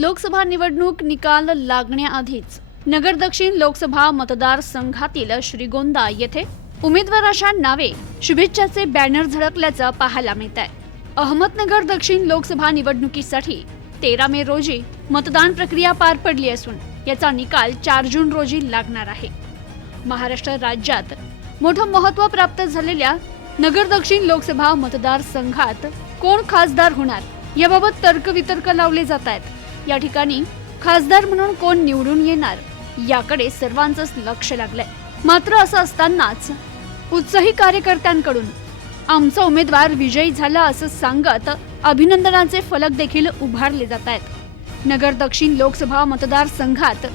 लोकसभा निवडणूक निकाल लागण्याआधीच नगर दक्षिण लोकसभा मतदारसंघातील श्रीगोंदा येथे उमेदवाराच्या नावे शुभेच्छाचे बॅनर झळकल्याचं पाहायला मिळत आहे अहमदनगर दक्षिण लोकसभा निवडणुकीसाठी तेरा मे रोजी मतदान प्रक्रिया पार पडली असून याचा निकाल चार जून रोजी लागणार आहे. महाराष्ट्र राज्यात मोठं महत्त्व प्राप्त झालेल्या नगर दक्षिण लोकसभा मतदारसंघात कोण खासदार होणार याबाबत तर्कवितर्क लावले जात आहेत. या ठिकाणी खासदार म्हणून कोण निवडून येणार याकडे सर्वांचंच लक्ष लागलंय. मात्र असं असतानाच उत्साही कार्यकर्त्यांकडून आमचा उमेदवार विजयी झाला असं सांगत अभिनंदनाचे फलक देखील उभारले जात आहेत नगर दक्षिण लोकसभा मतदारसंघात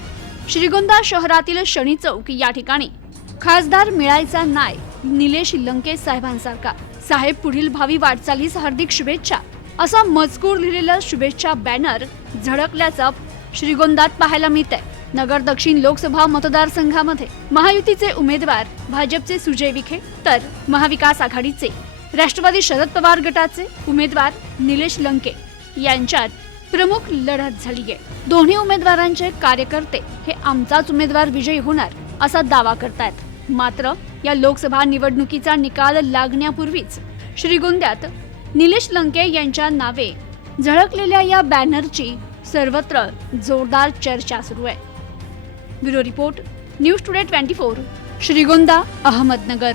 श्रीगोंदा शहरातील शनी चौक या ठिकाणी खासदार मिळायचा नाय निलेश लंके साहेबांसारखा. साहेब पुढील भावी वाटचालीस हार्दिक शुभेच्छा. असा मजकूर लिहिलेला शुभेच्छा बॅनर झळकल्याचं श्रीगोंदात पाहायला मिळतंय. नगर दक्षिण लोकसभा मतदारसंघामध्ये महायुतीचे उमेदवार भाजपचे सुजय विखे तर महाविकास आघाडीचे राष्ट्रवादी शरद पवार गटाचे उमेदवार निलेश लंके यांच्यात प्रमुख लढत झाली आहे. दोन्ही उमेदवारांचे कार्यकर्ते हे आमचाच उमेदवार विजयी होणार असा दावा करतायत. मात्र या लोकसभा निवडणुकीचा निकाल लागण्यापूर्वीच श्रीगोंद्यात निलेश लंके यांच्या नावे. झळकलेल्या या बॅनरची सर्वत्र जोरदार चर्चा सुरू आहे. Bureau report news today twenty four Shrigonda Ahmednagar.